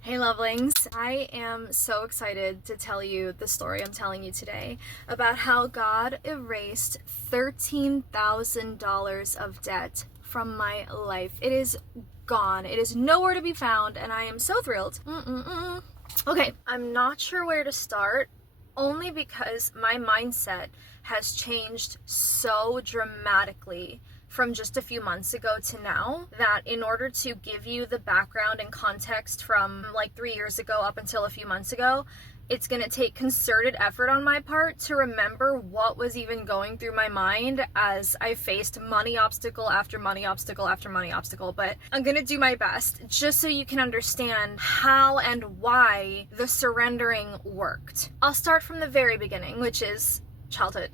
Hey lovelings, I am so excited to tell you the story I'm telling you today about how God erased $13,000 of debt from my life. It is gone. It is nowhere to be found, and I am so thrilled. Okay, I'm not sure where to start, only because my mindset has changed so dramatically from just a few months ago to now, that in order to give you the background and context from like 3 years ago up until a few months ago, it's going to take concerted effort on my part to remember what was even going through my mind as I faced money obstacle after money obstacle after money obstacle. But I'm going to do my best just so you can understand how and why the surrendering worked. I'll start from the very beginning, which is childhood.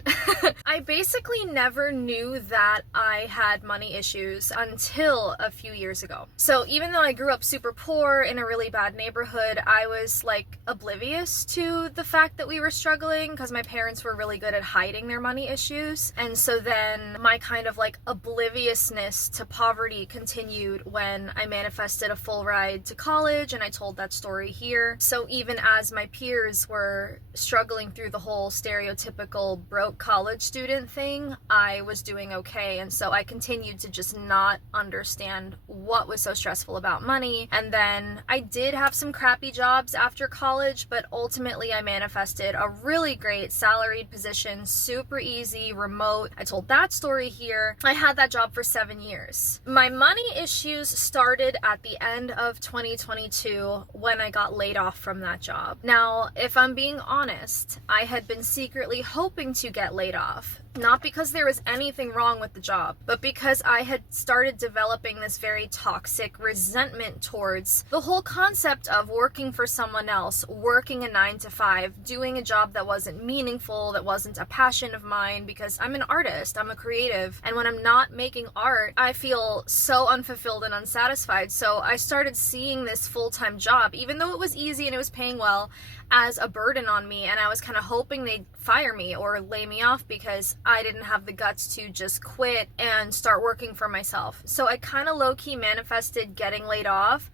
I basically never knew that I had money issues until a few years ago. So even though I grew up super poor in a really bad neighborhood, I was like oblivious to the fact that we were struggling because my parents were really good at hiding their money issues. And so then my kind of like obliviousness to poverty continued when I manifested a full ride to college, and I told that story here. So even as my peers were struggling through the whole stereotypical broke college student thing, I was doing okay. And so I continued to just not understand what was so stressful about money. And then I did have some crappy jobs after college, but ultimately I manifested a really great salaried position, super easy, remote. I told that story here. I had that job for 7 years. My money issues started at the end of 2022 when I got laid off from that job. Now, if I'm being honest, I had been secretly hoping to get laid off. Not because there was anything wrong with the job, but because I had started developing this very toxic resentment towards the whole concept of working for someone else, working a 9 to 5, doing a job that wasn't meaningful, that wasn't a passion of mine, because I'm an artist, I'm a creative, and when I'm not making art, I feel so unfulfilled and unsatisfied. So I started seeing this full-time job, even though it was easy and it was paying well, as a burden on me, and I was kind of hoping they'd fire me or lay me off because I didn't have the guts to just quit and start working for myself. So I kind of low-key manifested getting laid off,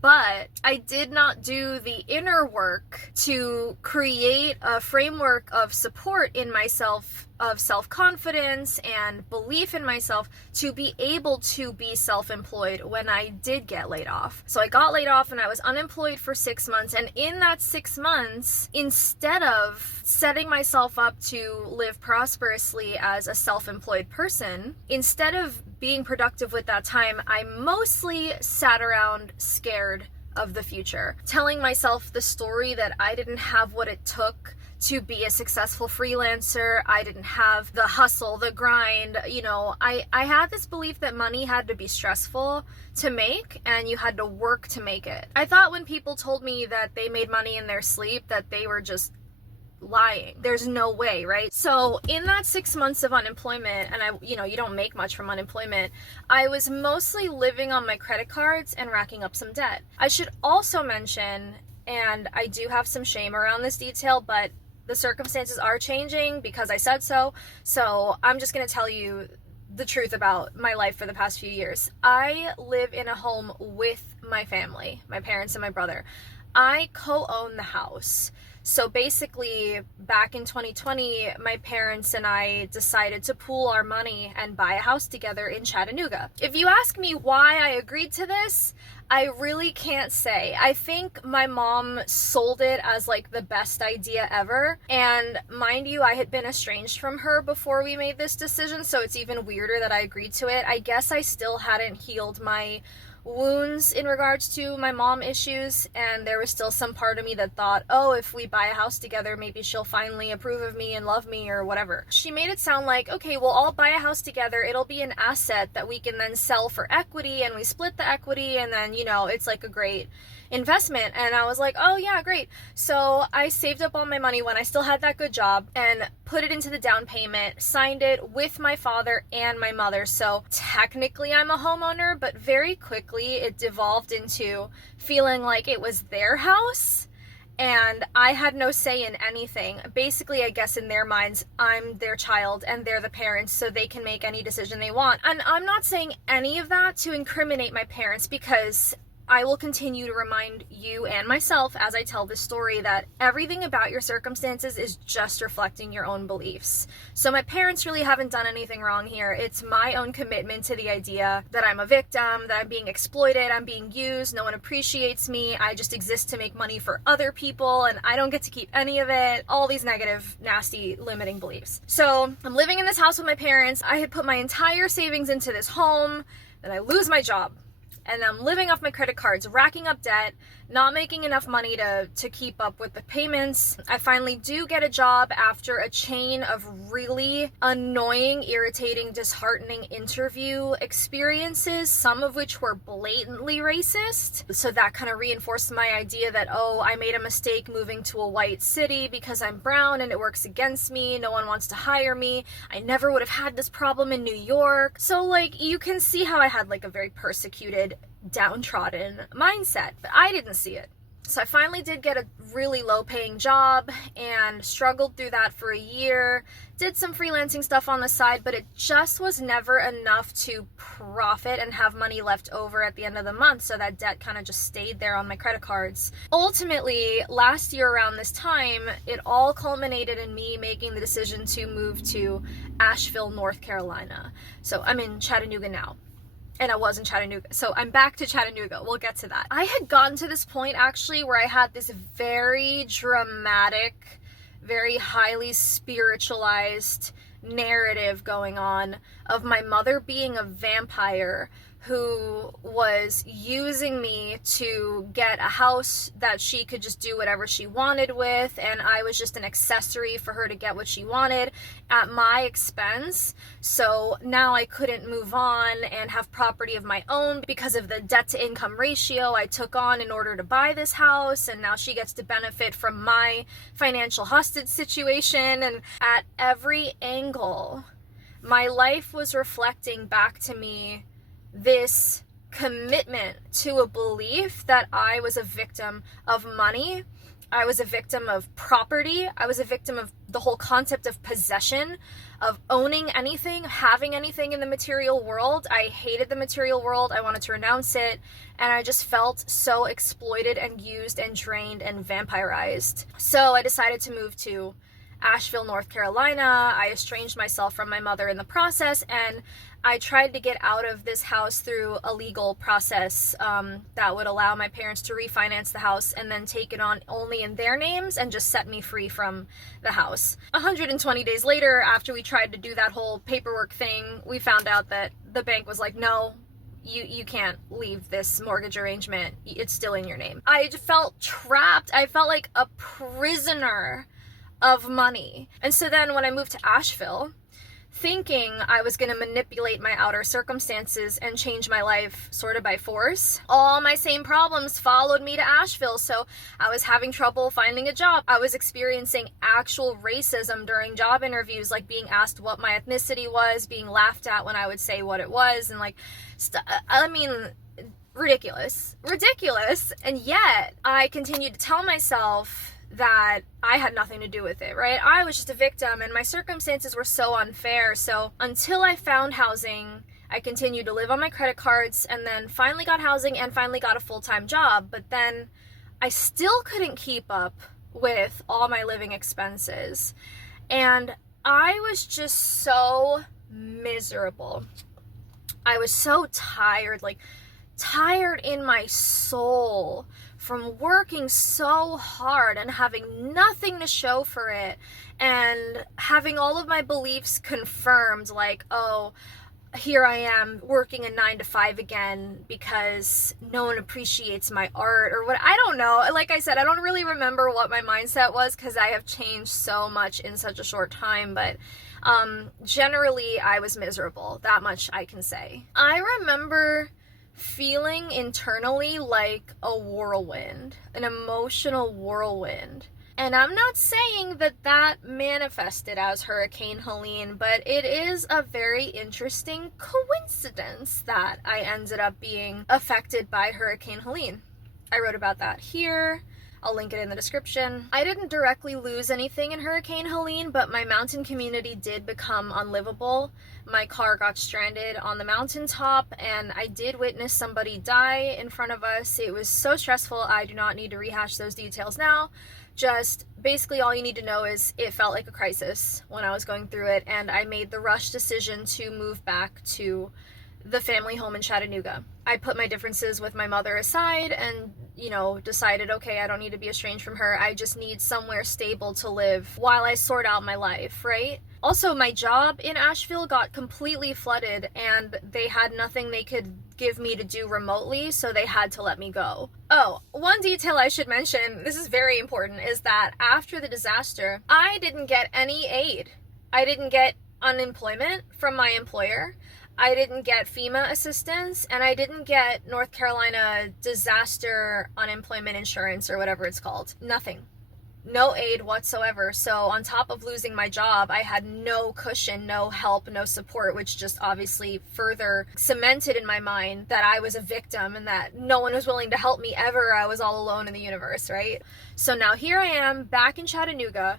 but I did not do the inner work to create a framework of support in myself, of self-confidence and belief in myself to be able to be self-employed when I did get laid off. So I got laid off and I was unemployed for 6 months, and in that 6 months, instead of setting myself up to live prosperously as a self-employed person, instead of being productive with that time, I mostly sat around scared of the future, telling myself the story that I didn't have what it took to be a successful freelancer. I didn't have the hustle, the grind. I had this belief that money had to be stressful to make and you had to work to make it. I thought when people told me that they made money in their sleep that they were just lying. There's no way, right? So in that 6 months of unemployment, and you don't make much from unemployment, I was mostly living on my credit cards and racking up some debt. I should also mention, and I do have some shame around this detail, but the circumstances are changing because I said so. So I'm just going to tell you the truth about my life for the past few years. I live in a home with my family, my parents and my brother. I co-own the house. So basically, back in 2020, my parents and I decided to pool our money and buy a house together in Chattanooga. If you ask me why I agreed to this, I really can't say. I think my mom sold it as like the best idea ever. And mind you, I had been estranged from her before we made this decision, so it's even weirder that I agreed to it. I guess I still hadn't healed my wounds in regards to my mom issues, and there was still some part of me that thought, oh, if we buy a house together, maybe she'll finally approve of me and love me or whatever. She made it sound like, okay, we'll all buy a house together, it'll be an asset that we can then sell for equity, and we split the equity, and then it's like a great investment. And I was like, oh yeah, great. So I saved up all my money when I still had that good job and put it into the down payment, signed it with my father and my mother. So technically I'm a homeowner, but very quickly it devolved into feeling like it was their house and I had no say in anything. Basically, I guess in their minds, I'm their child and they're the parents, so they can make any decision they want. And I'm not saying any of that to incriminate my parents, because I will continue to remind you and myself as I tell this story that everything about your circumstances is just reflecting your own beliefs. So my parents really haven't done anything wrong here. It's my own commitment to the idea that I'm a victim, that I'm being exploited, I'm being used, no one appreciates me, I just exist to make money for other people, and I don't get to keep any of it. All these negative, nasty, limiting beliefs. So I'm living in this house with my parents. I had put my entire savings into this home, then I lose my job. And I'm living off my credit cards, racking up debt, not making enough money to keep up with the payments. I finally do get a job after a chain of really annoying, irritating, disheartening interview experiences, some of which were blatantly racist. So that kind of reinforced my idea that, oh, I made a mistake moving to a white city because I'm brown and it works against me. No one wants to hire me. I never would have had this problem in New York. So like, you can see how I had like a very persecuted, downtrodden mindset, but I didn't see it. So I finally did get a really low paying job and struggled through that for a year, did some freelancing stuff on the side, but it just was never enough to profit and have money left over at the end of the month, so that debt kind of just stayed there on my credit cards. Ultimately, last year around this time, it all culminated in me making the decision to move to Asheville, North Carolina. So I'm in Chattanooga now. And I was in Chattanooga. So I'm back to Chattanooga. We'll get to that. I had gotten to this point actually where I had this very dramatic, very highly spiritualized narrative going on of my mother being a vampire who was using me to get a house that she could just do whatever she wanted with, and I was just an accessory for her to get what she wanted at my expense. So now I couldn't move on and have property of my own because of the debt to income ratio I took on in order to buy this house, and now she gets to benefit from my financial hostage situation. And at every angle, my life was reflecting back to me this commitment to a belief that I was a victim of money, I was a victim of property, I was a victim of the whole concept of possession, of owning anything, having anything in the material world. I hated the material world, I wanted to renounce it, and I just felt so exploited and used and drained and vampirized. So I decided to move to Asheville, North Carolina. I estranged myself from my mother in the process, and I tried to get out of this house through a legal process that would allow my parents to refinance the house and then take it on only in their names and just set me free from the house. 120 days later, after we tried to do that whole paperwork thing, we found out that the bank was like, no, you can't leave this mortgage arrangement. It's still in your name. I just felt trapped. I felt like a prisoner of money. And so then when I moved to Asheville, thinking I was going to manipulate my outer circumstances and change my life sort of by force, all my same problems followed me to Asheville. So I was having trouble finding a job. I was experiencing actual racism during job interviews, like being asked what my ethnicity was, being laughed at when I would say what it was, and like, ridiculous. And yet I continued to tell myself that I had nothing to do with it, right? I was just a victim and my circumstances were so unfair. So until I found housing, I continued to live on my credit cards, and then finally got housing and finally got a full-time job. But then I still couldn't keep up with all my living expenses. And I was just so miserable. I was so tired, like tired in my soul from working so hard and having nothing to show for it, and having all of my beliefs confirmed, like, oh, here I am working a 9-to-5 again because no one appreciates my art or what. I don't know. Like I said, I don't really remember what my mindset was because I have changed so much in such a short time, but generally I was miserable. That much I can say. I remember feeling internally like a whirlwind, an emotional whirlwind. And I'm not saying that that manifested as Hurricane Helene, but it is a very interesting coincidence that I ended up being affected by Hurricane Helene. I wrote about that here. I'll link it in the description. I didn't directly lose anything in Hurricane Helene, but my mountain community did become unlivable. My car got stranded on the mountaintop, and I did witness somebody die in front of us. It was so stressful. I do not need to rehash those details now. Just basically all you need to know is it felt like a crisis when I was going through it, and I made the rush decision to move back to the family home in Chattanooga. I put my differences with my mother aside and, decided, okay, I don't need to be estranged from her. I just need somewhere stable to live while I sort out my life, right? Also, my job in Asheville got completely flooded, and they had nothing they could give me to do remotely, so they had to let me go. Oh, one detail I should mention, this is very important, is that after the disaster, I didn't get any aid. I didn't get unemployment from my employer. I didn't get FEMA assistance, and I didn't get North Carolina disaster unemployment insurance or whatever it's called. Nothing. No aid whatsoever. So on top of losing my job, I had no cushion, no help, no support, which just obviously further cemented in my mind that I was a victim and that no one was willing to help me ever. I was all alone in the universe, right? So now here I am back in Chattanooga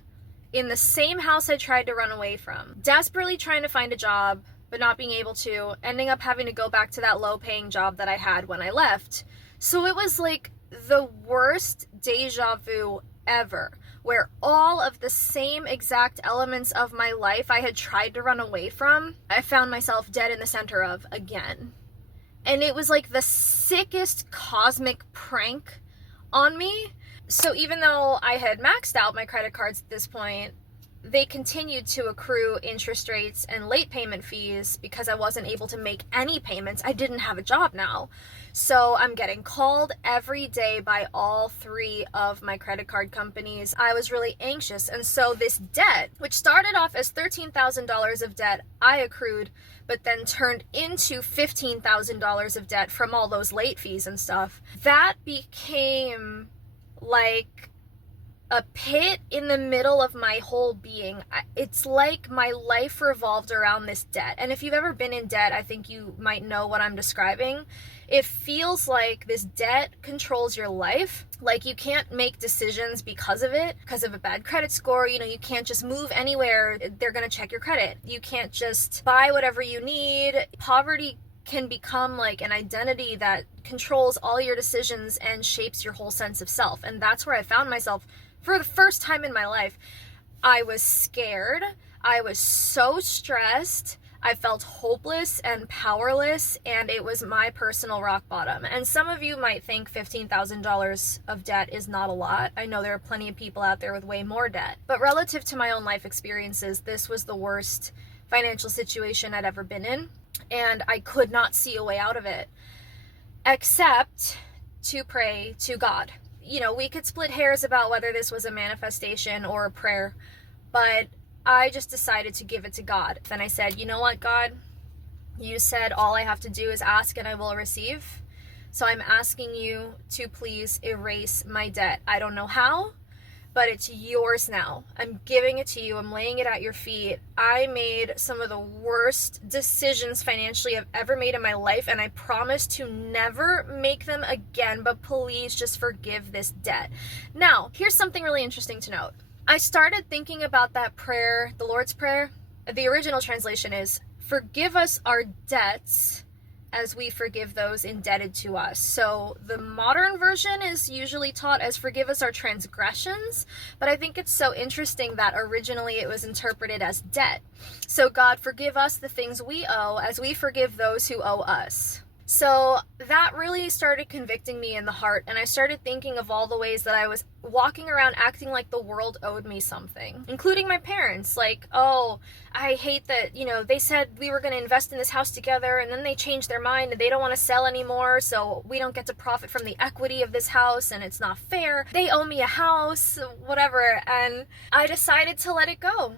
in the same house I tried to run away from, desperately trying to find a job, but not being able to, ending up having to go back to that low-paying job that I had when I left. So it was like the worst deja vu ever, where all of the same exact elements of my life I had tried to run away from, I found myself dead in the center of again. And it was like the sickest cosmic prank on me. So even though I had maxed out my credit cards at this point, they continued to accrue interest rates and late payment fees because I wasn't able to make any payments. I didn't have a job now. So I'm getting called every day by all three of my credit card companies. I was really anxious. And so this debt, which started off as $13,000 of debt I accrued, but then turned into $15,000 of debt from all those late fees and stuff, that became like a pit in the middle of my whole being. It's like my life revolved around this debt. And if you've ever been in debt, I think you might know what I'm describing. It feels like this debt controls your life. Like you can't make decisions because of it, because of a bad credit score. You can't just move anywhere. They're going to check your credit. You can't just buy whatever you need. Poverty can become like an identity that controls all your decisions and shapes your whole sense of self. And that's where I found myself for the first time in my life. I was scared. I was so stressed. I felt hopeless and powerless, and it was my personal rock bottom. And some of you might think $15,000 of debt is not a lot. I know there are plenty of people out there with way more debt. But relative to my own life experiences, this was the worst financial situation I'd ever been in, and I could not see a way out of it except to pray to God. We could split hairs about whether this was a manifestation or a prayer, but I just decided to give it to God. Then I said, you know what, God? You said all I have to do is ask and I will receive. So I'm asking you to please erase my debt. I don't know how, but it's yours now. I'm giving it to you. I'm laying it at your feet. I made some of the worst decisions financially I've ever made in my life, and I promise to never make them again, but please just forgive this debt. Now, here's something really interesting to note. I started thinking about that prayer, the Lord's Prayer. The original translation is, forgive us our debts as we forgive those indebted to us. So the modern version is usually taught as forgive us our transgressions, but I think it's so interesting that originally it was interpreted as debt. So God, forgive us the things we owe as we forgive those who owe us. So that really started convicting me in the heart, and I started thinking of all the ways that I was walking around acting like the world owed me something, including my parents. Like, oh, I hate that, they said we were going to invest in this house together, and then they changed their mind and they don't want to sell anymore, so we don't get to profit from the equity of this house, and it's not fair. They owe me a house, whatever, and I decided to let it go.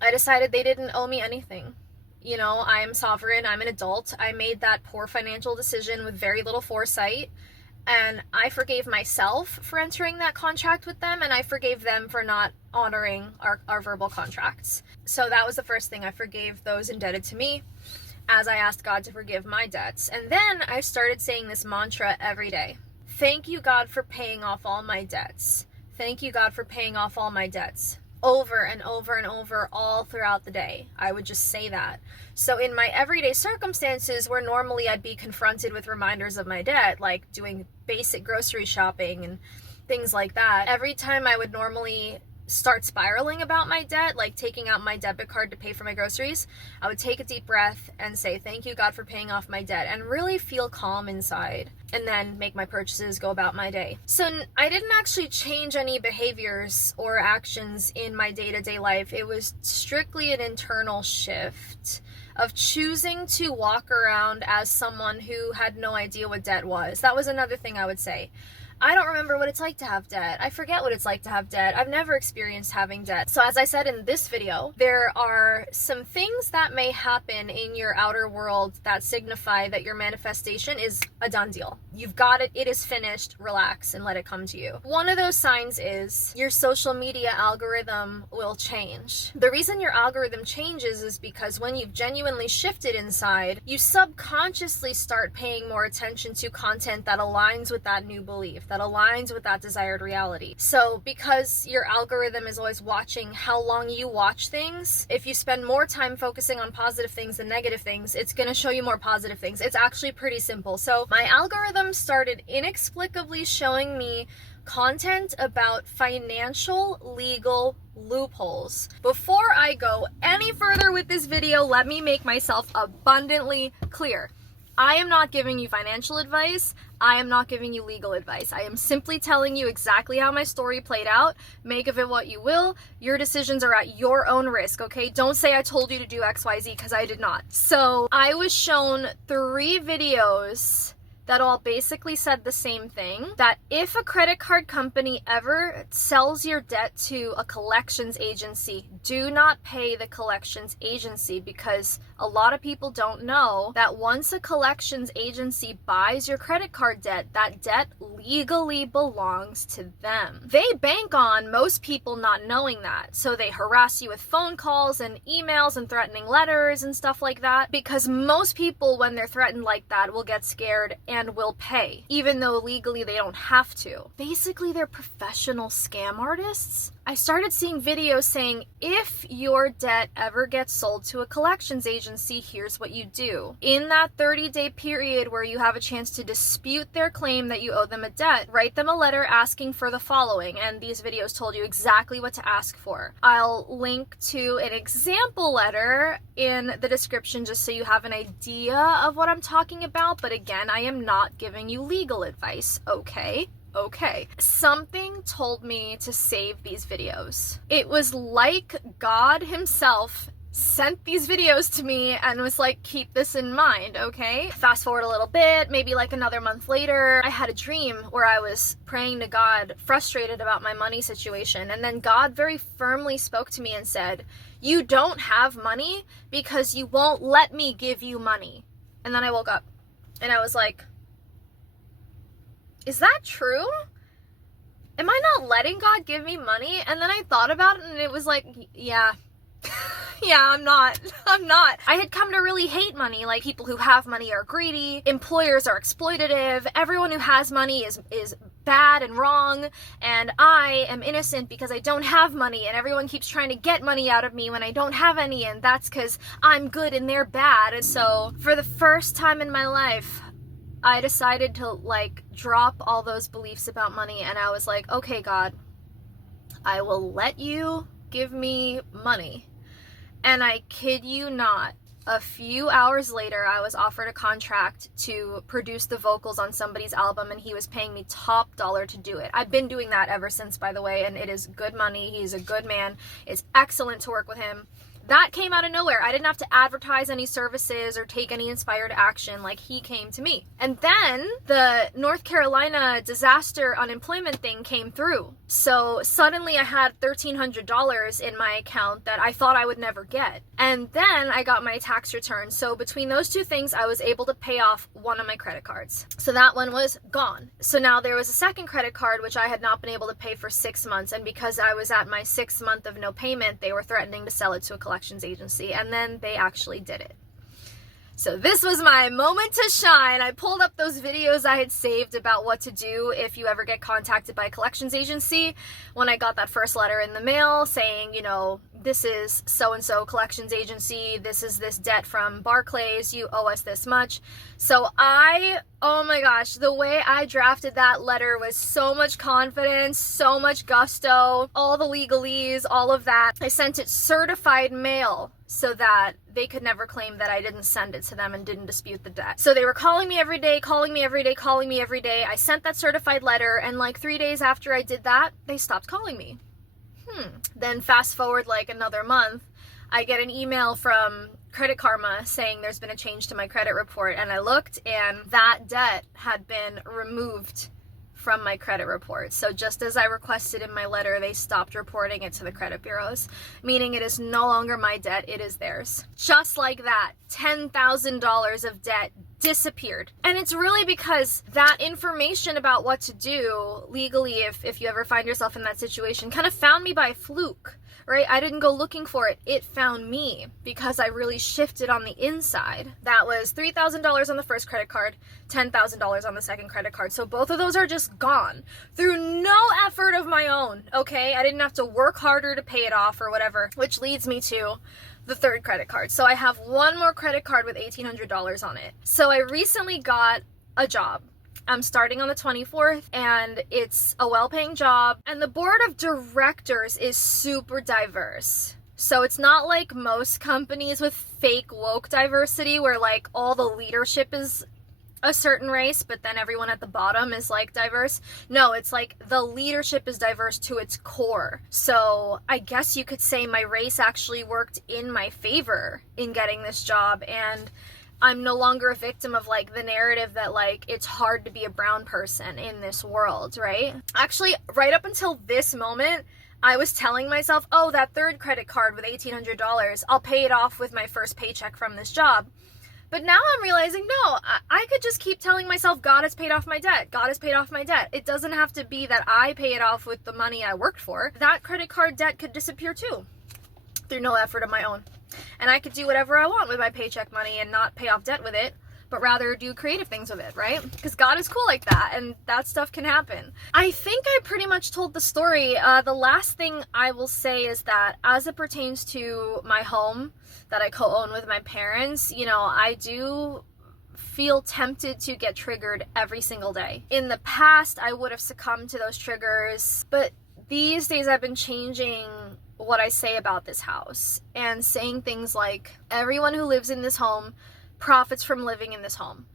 I decided they didn't owe me anything. I am sovereign, I'm an adult. I made that poor financial decision with very little foresight, and I forgave myself for entering that contract with them, and I forgave them for not honoring our verbal contracts. So that was the first thing. I forgave those indebted to me as I asked God to forgive my debts. And then I started saying this mantra every day. thank you, God, for paying off all my debts. Thank you, God, for paying off all my debts. Over and over and over all throughout the day. I would just say that. So in my everyday circumstances where normally I'd be confronted with reminders of my debt, like doing basic grocery shopping and things like that, every time I would normally start spiraling about my debt, like taking out my debit card to pay for my groceries, I would take a deep breath and say, thank you, God, for paying off my debt, and really feel calm inside, and then make my purchases, go about my day. So I didn't actually change any behaviors or actions in my day-to-day life. It was strictly an internal shift of choosing to walk around as someone who had no idea what debt was. That was another thing I would say. I don't remember what it's like to have debt. I forget what it's like to have debt. I've never experienced having debt. So as I said in this video, there are some things that may happen in your outer world that signify that your manifestation is a done deal. You've got it. It is finished. Relax and let it come to you. One of those signs is your social media algorithm will change. The reason your algorithm changes is because when you've genuinely shifted inside, you subconsciously start paying more attention to content that aligns with that new belief, that aligns with that desired reality. So because your algorithm is always watching how long you watch things, if you spend more time focusing on positive things than negative things, it's going to show you more positive things. It's actually pretty simple. So my algorithm started inexplicably showing me content about financial legal loopholes. Before I go any further with this video, let me make myself abundantly clear. I am not giving you financial advice. I am not giving you legal advice. I am simply telling you exactly how my story played out. Make of it what you will. Your decisions are at your own risk, okay? Don't say I told you to do XYZ, because I did not. So I was shown 3 videos that all basically said the same thing, that if a credit card company ever sells your debt to a collections agency, do not pay the collections agency, because a lot of people don't know that once a collections agency buys your credit card debt, that debt legally belongs to them. They bank on most people not knowing that, so they harass you with phone calls and emails and threatening letters and stuff like that, because most people, when they're threatened like that, will get scared and will pay, even though legally they don't have to. Basically, they're professional scam artists. I started seeing videos saying, if your debt ever gets sold to a collections agency, here's what you do. In that 30-day period where you have a chance to dispute their claim that you owe them a debt, write them a letter asking for the following, and these videos told you exactly what to ask for. I'll link to an example letter in the description just so you have an idea of what I'm talking about, but again, I am not giving you legal advice, okay? Okay. Something told me to save these videos. It was like God himself sent these videos to me and was like, keep this in mind, okay? Fast forward a little bit, maybe like another month later, I had a dream where I was praying to God, frustrated about my money situation, and then God very firmly spoke to me and said, you don't have money because you won't let me give you money. And then I woke up and I was like, is that true? Am I not letting God give me money? And then I thought about it and it was like, yeah. Yeah, I'm not. I had come to really hate money. Like, people who have money are greedy, employers are exploitative, everyone who has money is bad and wrong, and I am innocent because I don't have money, and everyone keeps trying to get money out of me when I don't have any, and that's because I'm good and they're bad. And so, for the first time in my life, I decided to, like, drop all those beliefs about money, and I was like, okay, God, I will let you give me money. And I kid you not, a few hours later, I was offered a contract to produce the vocals on somebody's album, and he was paying me top dollar to do it. I've been doing that ever since, by the way, and it is good money. He's a good man. It's excellent to work with him. That came out of nowhere. I didn't have to advertise any services or take any inspired action. Like, he came to me. And then the North Carolina disaster unemployment thing came through. So suddenly I had $1,300 in my account that I thought I would never get. And then I got my tax return. So between those two things, I was able to pay off one of my credit cards. So that one was gone. So now there was a second credit card, which I had not been able to pay for 6 months. And because I was at my 6th month of no payment, they were threatening to sell it to a collections agency. And then they actually did it. So this was my moment to shine. I pulled up those videos I had saved about what to do if you ever get contacted by a collections agency. When I got that first letter in the mail saying, you know, this is so-and-so collections agency, this is this debt from Barclays, you owe us this much. So oh my gosh, the way I drafted that letter was so much confidence, so much gusto, all the legalese, all of that. I sent it certified mail so that they could never claim that I didn't send it to them and didn't dispute the debt. So they were calling me every day, calling me every day, calling me every day. I sent that certified letter, and like 3 days after I did that, they stopped calling me. Then fast forward like another month, I get an email from Credit Karma saying there's been a change to my credit report, and I looked and that debt had been removed from my credit report. So just as I requested in my letter, they stopped reporting it to the credit bureaus, meaning it is no longer my debt, it is theirs. Just like that, $10,000 of debt disappeared. And it's really because that information about what to do legally, if you ever find yourself in that situation, kind of found me by fluke, right? I didn't go looking for it. It found me because I really shifted on the inside. That was $3,000 on the first credit card, $10,000 on the second credit card. So both of those are just gone through no effort of my own, okay? I didn't have to work harder to pay it off or whatever, which leads me to the third credit card. So I have one more credit card with $1,800 on it. So I recently got a job. I'm starting on the 24th, and it's a well-paying job, and the board of directors is super diverse. So it's not like most companies with fake woke diversity where like all the leadership is a certain race, but then everyone at the bottom is like diverse. No, it's like the leadership is diverse to its core. So I guess you could say my race actually worked in my favor in getting this job, and I'm no longer a victim of like the narrative that like it's hard to be a brown person in this world, right? Actually, right up until this moment, I was telling myself, oh, that third credit card with $1,800, I'll pay it off with my first paycheck from this job. But now I'm realizing, no, I could just keep telling myself, God has paid off my debt. God has paid off my debt. It doesn't have to be that I pay it off with the money I worked for. That credit card debt could disappear too, through no effort of my own. And I could do whatever I want with my paycheck money and not pay off debt with it, but rather do creative things with it, right? Because God is cool like that, and that stuff can happen. I think I pretty much told the story. The last thing I will say is that as it pertains to my home that I co-own with my parents, you know, I do feel tempted to get triggered every single day. In the past, I would have succumbed to those triggers, but these days I've been changing what I say about this house and saying things like, everyone who lives in this home profits from living in this home.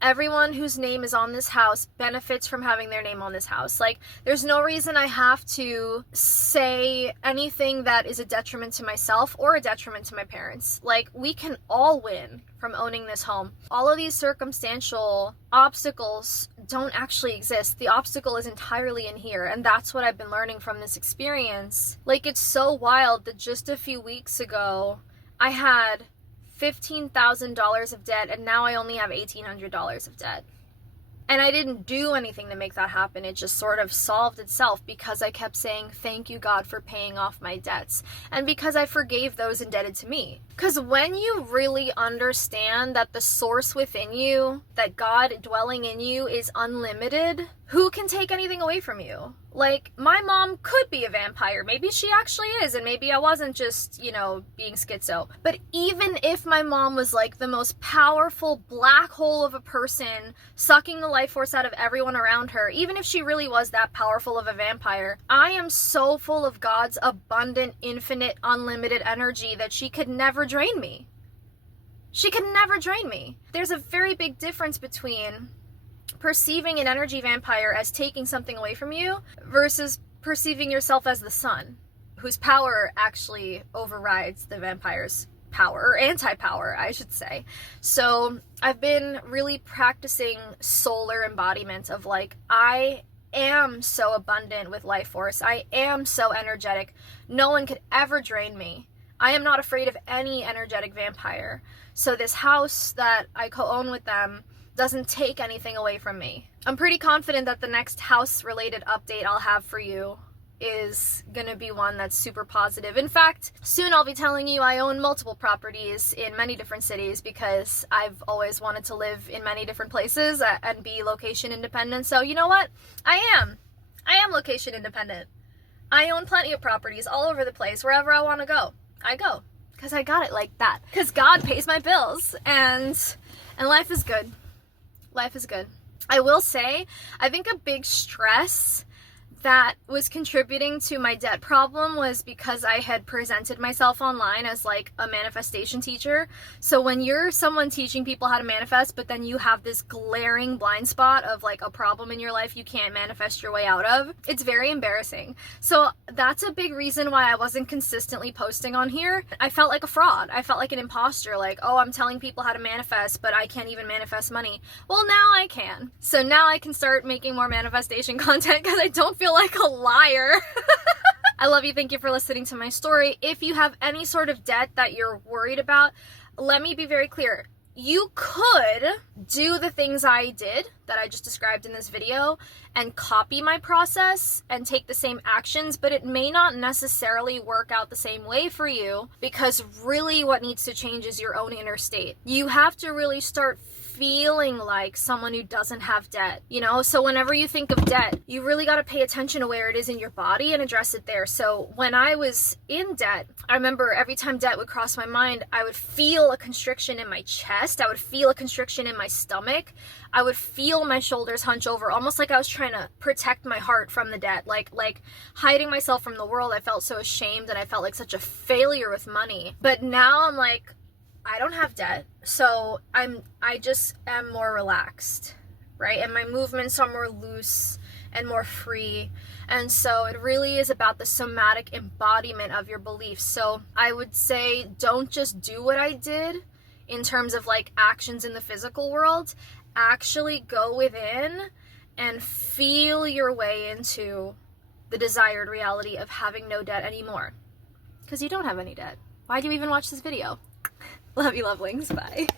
Everyone whose name is on this house benefits from having their name on this house. Like, there's no reason I have to say anything that is a detriment to myself or a detriment to my parents. Like, we can all win from owning this home. All of these circumstantial obstacles don't actually exist. The obstacle is entirely in here, and that's what I've been learning from this experience. Like, it's so wild that just a few weeks ago, I had $15,000 of debt, and now I only have $1,800 of debt. And I didn't do anything to make that happen. It just sort of solved itself because I kept saying, thank you, God, for paying off my debts. And because I forgave those indebted to me. Because when you really understand that the source within you, that God dwelling in you is unlimited, who can take anything away from you? Like, my mom could be a vampire. Maybe she actually is, and maybe I wasn't just, you know, being schizo. But even if my mom was like the most powerful black hole of a person, sucking the life force out of everyone around her, even if she really was that powerful of a vampire, I am so full of God's abundant, infinite, unlimited energy that she could never drain me. She could never drain me. There's a very big difference between perceiving an energy vampire as taking something away from you versus perceiving yourself as the sun, whose power actually overrides the vampire's power, or anti-power, I should say. So I've been really practicing solar embodiment of like, I am so abundant with life force. I am so energetic. No one could ever drain me. I am not afraid of any energetic vampire. So this house that I co-own with them doesn't take anything away from me. I'm pretty confident that the next house-related update I'll have for you is gonna be one that's super positive. In fact, soon I'll be telling you I own multiple properties in many different cities because I've always wanted to live in many different places and be location independent. So you know what? I am location independent. I own plenty of properties all over the place. Wherever I want to go, I go. Because I got it like that. Because God pays my bills. And life is good. Life is good. I will say, I think a big stress that was contributing to my debt problem was because I had presented myself online as like a manifestation teacher. So when you're someone teaching people how to manifest, but then you have this glaring blind spot of like a problem in your life you can't manifest your way out of, it's very embarrassing. So that's a big reason why I wasn't consistently posting on here. I felt like a fraud. I felt like an imposter, like, oh, I'm telling people how to manifest, but I can't even manifest money. Well, now I can. So now I can start making more manifestation content because I don't feel like a liar. I love you. Thank you for listening to my story. If you have any sort of debt that you're worried about, let me be very clear. You could do the things I did that I just described in this video and copy my process and take the same actions, but it may not necessarily work out the same way for you because really what needs to change is your own inner state. You have to really start feeling like someone who doesn't have debt, you know? So whenever you think of debt, you really got to pay attention to where it is in your body and address it there. So when I was in debt, I remember every time debt would cross my mind, I would feel a constriction in my chest. I would feel a constriction in my stomach. I would feel my shoulders hunch over, almost like I was trying to protect my heart from the debt, like hiding myself from the world. I felt so ashamed and I felt like such a failure with money. But now I'm like, I don't have debt, so I just am more relaxed, right? And my movements are more loose and more free. And so it really is about the somatic embodiment of your beliefs. So I would say don't just do what I did in terms of like actions in the physical world. Actually go within and feel your way into the desired reality of having no debt anymore. Because you don't have any debt. Why do you even watch this video? Love you, lovelings. Bye.